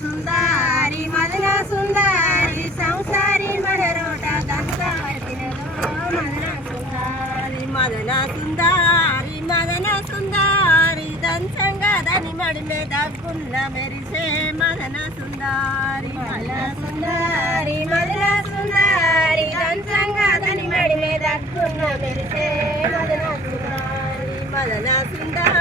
సుందారి మధుర సుందారి సంసారి మడరోట దంతావతినలో మధుర సుందారి మదన సుందారి మదన సుందారి దంచంగా దాని మడిమే దగ్గున్న మెరిసే మదన సుందారి మదన సుందారి మధుర సుందారి దంచంగా దాని మడిమే దగ్గున్న మెరిసే మదన సుందారి మదన సుందారి.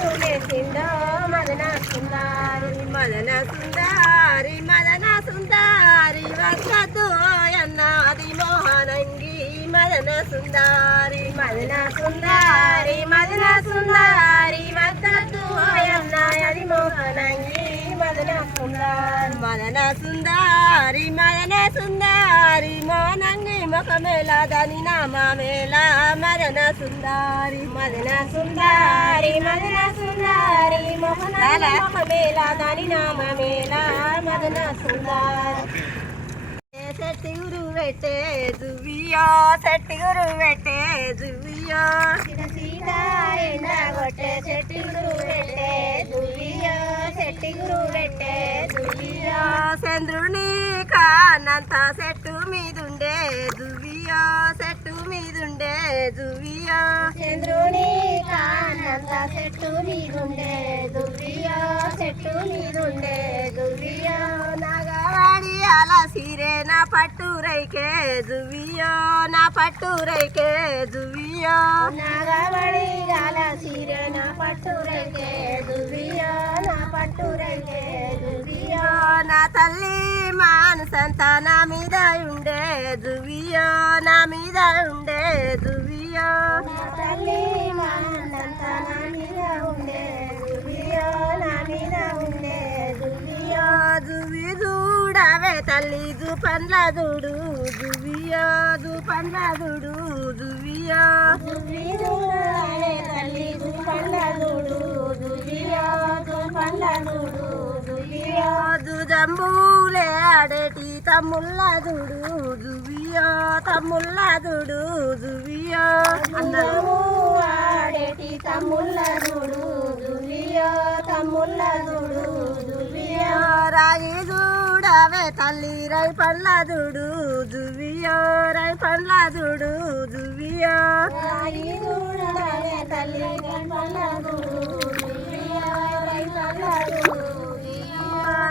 కన్ను మదన సుందారి మదన సుందారి మదన సుందారి వద్దదు అన్నది మోహనంగి. మదన సుందారి మదన సుందారి మదన సుందారి వద్దు అన్నది మోహనంగి. మదన సుందారి మదన సుందారి మదన సుందారి మోహన ముఖమేళ దాని నామేళ మదన సుందారి మదన సుందారి మదన సుందారి మోహన దాని నామేలా మదన సుందారి సెట్టి గురు పెట్టే దువ్వియో సెట్టిగురు పెట్టే దువ్వియో సీత ఎండ కొట్టే సెట్టిగురు పెట్టే దువ్వియో సెట్టిగురు పెట్టే దువ్వియో చంద్రుని కానంత చెట్టు మీదుండే దువ్వియో చెట్టు మీదుండే దువ్వియో. చంద్రుని కానంత చెట్టు మీదుండే దువ్వియో. చెట్టు మీదుండే దువ్వియో. నాగవాడి అలా సీరే నా పట్టు రైకే దువ్వియో. నా పట్టు రైకే దువ్వియో. నాగవాడి అల సీరే నా పట్టు రైకే దువ్వియో. నా పట్టు రైకే దువ్వియో. నా తల్లి మానసంత నా మీద ఉండే దువ్వియో. నా మీద ఉండే దువ్వియో తల్లిదు పండ్లదుడు దువియాదు పండ్లదుడు దువియా తల్లిదు పండ్లదుడు దువియాదు దుడు దువ్వియో దుదంబులే ఆడేటి తమ్ముళ్ళ దువియా దువ్వియో. తమ్ముళ్ళ అందరూ ఆడేటి తమ్ముళ్ళ దువియా దువ్వియో రాగి చూడవే తల్లి రై పండ్ల దుడు దువ్వియో రై పండ్ల దుడు దువ్వియో. రాగి చూడవే తల్లి రై పండ్ల దుడు దువ్వియో. రై పండ్ల దుడు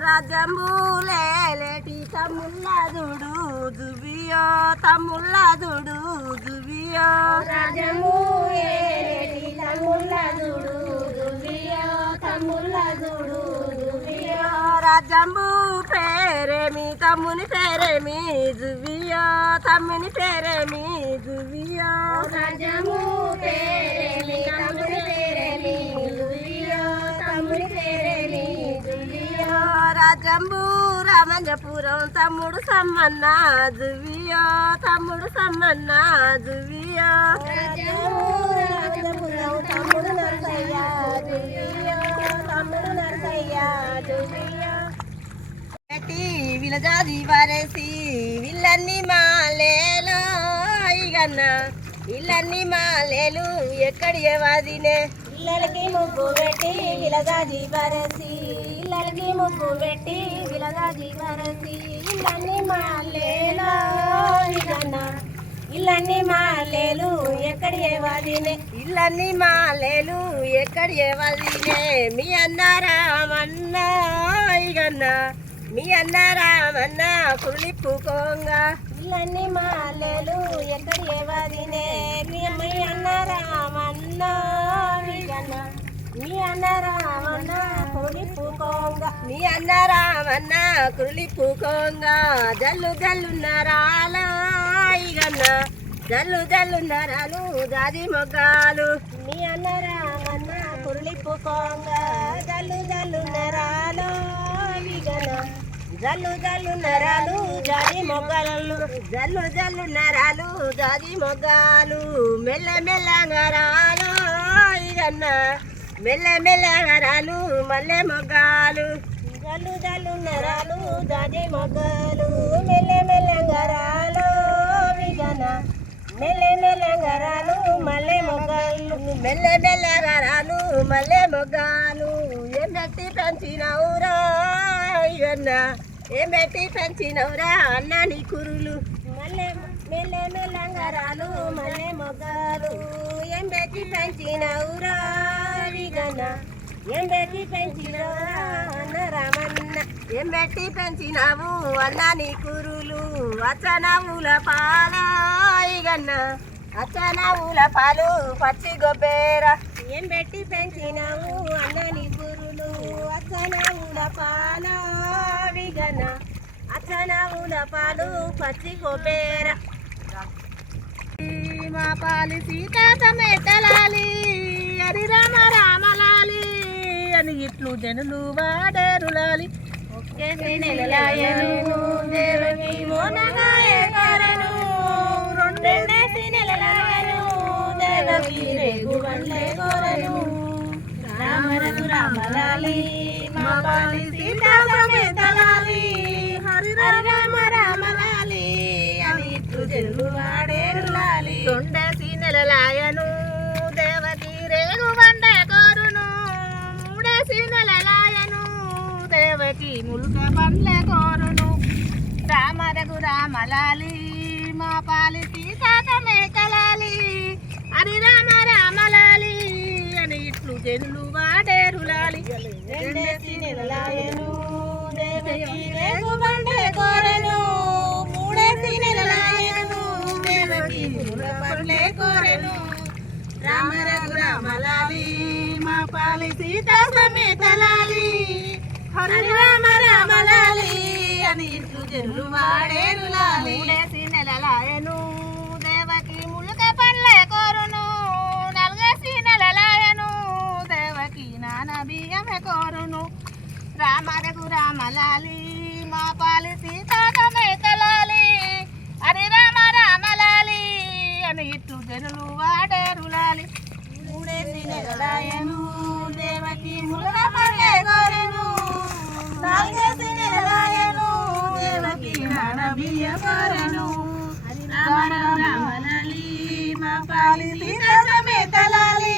రాజంబులేటి తమ్ముళ్ళ దువ్వియో. రాజంబులేటి తమ్ముళ్ళ దుడు దువ్వియో తమ్ముళ్ళ దుడు రాజంబు పేరేమి తమ్ముని పేరేమి దువ్వియో తమ్ముని పేరేమి దువ్వియో రాజంబు పేరేమి తమ్ముని పేరేమి దువ్వియో తమ్ముని పేరేమి దువ్వియో రాజంబు రామంజపురం తమ్ముడు సమ్మన్న దువ్వియో తమ్ముడు సమ్మన్న దువ్వియో రాజంబురం తమ్ముడు నరసయ్య దువ్వియో తమ్ముడు నరసయ్య పెట్టి విలజాది వారేసి విల్లన్ని మాలేలో ఇగన్న ఇల్లన్ని మాలేలు ఎక్కడి వాదినే? ఇళ్ళకి ముగ్గు పెట్టి విలజాది వారేసి ఇళ్ళకి ముగ్గు పెట్టి విలజాది వారేసి ఇల్లన్ని మాలేలో ఇగన్న ఇల్లన్ని మాలేలు ఎక్కడి వాదినే? ఇల్లన్ని మాలేలు ఎక్కడి వాదినే? మీ అన్నారామన్న ఇగన్న మీ అన్న రామన్న కులిప్పుకోంగ ఇల్లన్ని మాలేలు ఎక్కడి ఏవాదినే మీ మీ అన్న రామన్న మీ అన్న రామన్న కులిప్పుకోంగ మీ అన్న రామన్న కులిప్పుకోంగ జల్లు జల్లు నరాల ఇగన్న. జల్లు జల్లు నరాలు దాది మొగ్గాలు. మీ అన్న రామన్న కులిప్పుకోంగ జల్లు జల్లు నరాలు ఇగన జల్లు జల్లు నరాలు జాది మొగ్గలు. జల్లు జల్లు నరాలు జాది మొగ్గాలు. మెల్ల మెల్ల నరాలు ఇదన్న. మెల్ల మెల్ల నరాలు మల్ల మొగ్గాలు. జల్లు జల్లు నరాలు జాది మొగ్గలు. మెల్ల మెల్ల నరాలు ఇదన్న. మెల్ల మెల్ల నరాలు మల్ల మొగ్గలు. మెల్ల మెల్ల నరాలు మల్లె మొగ్గాలు. ఎన్నెత్తి పెంచినవురా ఇదన్నా. ఏం పెట్టి పెంచినవురా అన్న నీ కురులు. మళ్ళీ మెల్లె మెల్లగా మళ్ళీ మల్లె మొగ్గాలు. ఏం పెట్టి పెంచినవురా విగన్న ఏం పెట్టి పెంచినవురా అన్న రామన్న. ఏం పెట్టి పెంచినావు అన్న నీ కురులు. అచ్చనవుల పాలాయిగన్న అచ్చనవుల పాలు పచ్చి గొబ్బేరా. ఏం పెట్టి పెంచినావు అన్న నీ అచ్చనవుల పాలాయిగన్న అచ్చనవుల పాలు పచ్చి గొబ్బేర మా పాలి సీతా సమేతలాలి హరి రామ రామలాలి అని ఇట్లు జనులు వాడేరులాలి ఒకే నెలలాయను దేవకి మోనగాయే రెండేసి నెలలాయను దేవకి రేగు కోరను. కోరను రామరఘు రామలాలి మా పాలి సీత సమేతలాలి హరి రామ రామలాలి అని ఇట్లు జనులు వాడేరులాలి రెండేసి రేగు కోరును. ములుక పండ్ల కోరును పాలి సీతాత మేకలాలి అని రామ రామలాలి అని ఇట్లు వాడేరులాలి రెండేసి నెలలాయను. దేవకి రేగు కోరను. మూడేసి నెలలాయను. దేవకి కోరెను. రామ రఘు రామలాలి మా పాలి సీత సమేతలాలి హరి రామ రామలాలి అని ఇట్లు జనులు వాడేరులాలి మూడేసి నెలలాయను దేవకి ములుక పండ్లే కోరును నలుగేసి నెలలాయను దేవకి నాన బియ్యమే కోరును రామ రఘు రామలాలి మా పాలి సీత సమేతలాలి హరి రామ రామలాలి అని ఇట్లు జనులు వాడేరులాలి మూడేసి నెలలాయను దేవకి ములగ పడే కోరెను నాలుగేసి నెలలాయను దేవకి నాన బియ్య కోరెను రామ రామలాలి మా పాలి సీత సమేతలాలి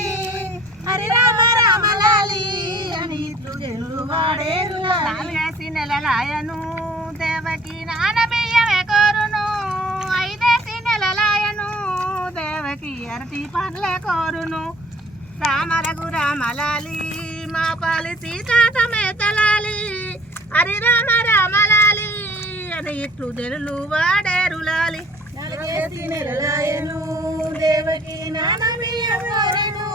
హరి రామ రామలాలి అని ఇట్లు జనులు వాడేరులాలి నాలుగేసి నెలలాయను దేవకి నాన కోరును ఐదేసి నెలలాయను దేవకి అరటి పండ్లే కోరును రామరఘు రామలాలి మా పాలి సీతాతమే తలాలి హరి రామ రామలాలి అని ఇట్లు జనులు వాడేరులాలి నలగేసి నెలలాయను దేవకి నాన బియ్యం కోరెను.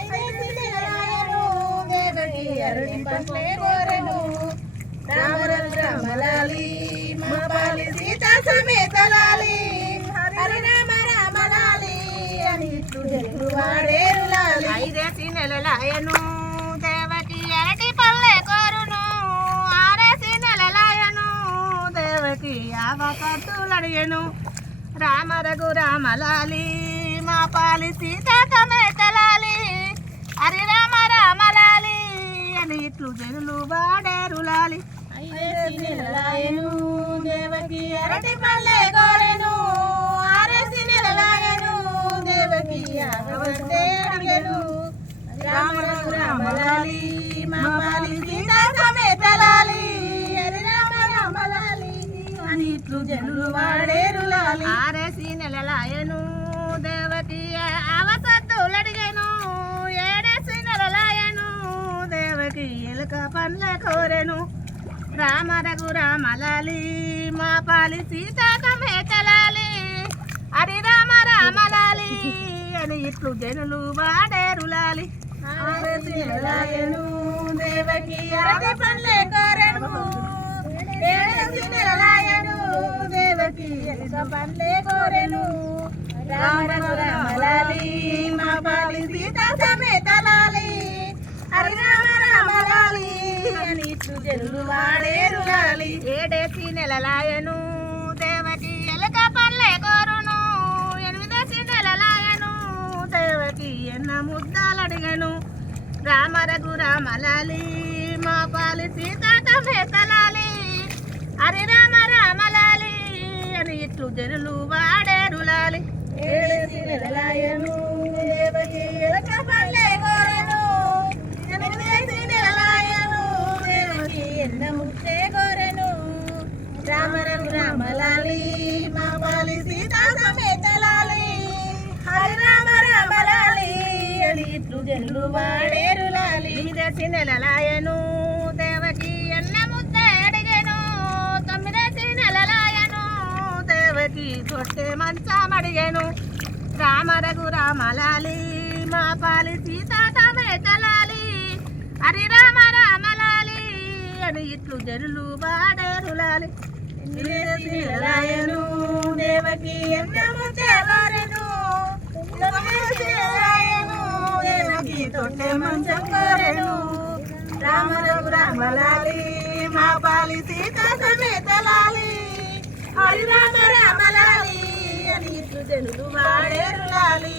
ఐదేసి నెలలాయను దేవకి అరటి పండ్లే కోరెను. రామరఘు మా హరి రామ అని ఇట్లు జనులు వాడేరులాలి ఐదేసి నెలలాయను దేవకి అరటి పల్లె కోరును. ఆరేసి నెలలాయను దేవకి రామ రఘు రామలాలి మా పాలి సీత సమేతలాలి హరి రామ రామలాలి అని ఇట్లు జనులు వాడేరులాలి ఐదేసి నెలలాయను దేవకి అరటి పల్లె కోరెను. ఆరేసి నెలలాయను దేవకి అవతే అడిగను. రామ రామలాలి మా పాలి సమేతలాలి హరి రామ రామలాలి అని ఇట్లు జనులు ఆరేసి నెలలాయను దేవకి ఏడేసి నెలలాయను దేవకి ఎలుక పండ్ల కోరెను. రామ రఘు రామలాలి మా పాలి సీతాకమే చలాలి అరి రామ రామలాలి అని ఇట్లు జనులు వాడేరులాలి ఆరేసి నెలలాయను దేవకి అరటి పండ్లే కోరెను. దేవకి పండ్లే కోరెను. రామ రామలాలి మా పాలి సీత సమేతలాలి హరి రామ రామలాలి అని ఇట్లు జనులు వాడేరులాలి. ఏడేసి నెలలాయను దేవకి ఎలక పల్లె కోరును. ఎనిమిదేసి నెలలాయను దేవకి ఎన్న ముద్దాలడిగను. రామ రఘు రామలాలి మా పాలి సీతాత మేతలాలి. హరి రామ రామలాలి అని ఇట్లు జనులు వాడేరులాలి. ఏడేసి నెలలాయను దేవకి ఎలక రామ రఘు రామ లాలి మా పాలి సీతా సమేత లాలి హరి రామ రామ లాలి అని ఇట్లు జనులు వాడేరు లాలి తొమ్మిదేసి నెలలాయను దేవకి అన్న ముద్దే అడిగేను తొమ్మిదేసి నెలలాయను దేవకి తొట్టే మంచం అడిగెను రామ రఘు మా పాలి సీతా తలాలి. అరి రామ రామలాలి అని ఇట్లు జరులు బాడేరులాలి దేవకి ఎంతము చేవారెను తొట్టె మంచం కోరెను. రామ రఘు మా పాలి సీత సమేతలాలి హరి రామ రామలాలి అని ఇట్లు జనులు వాడేరు లాలి.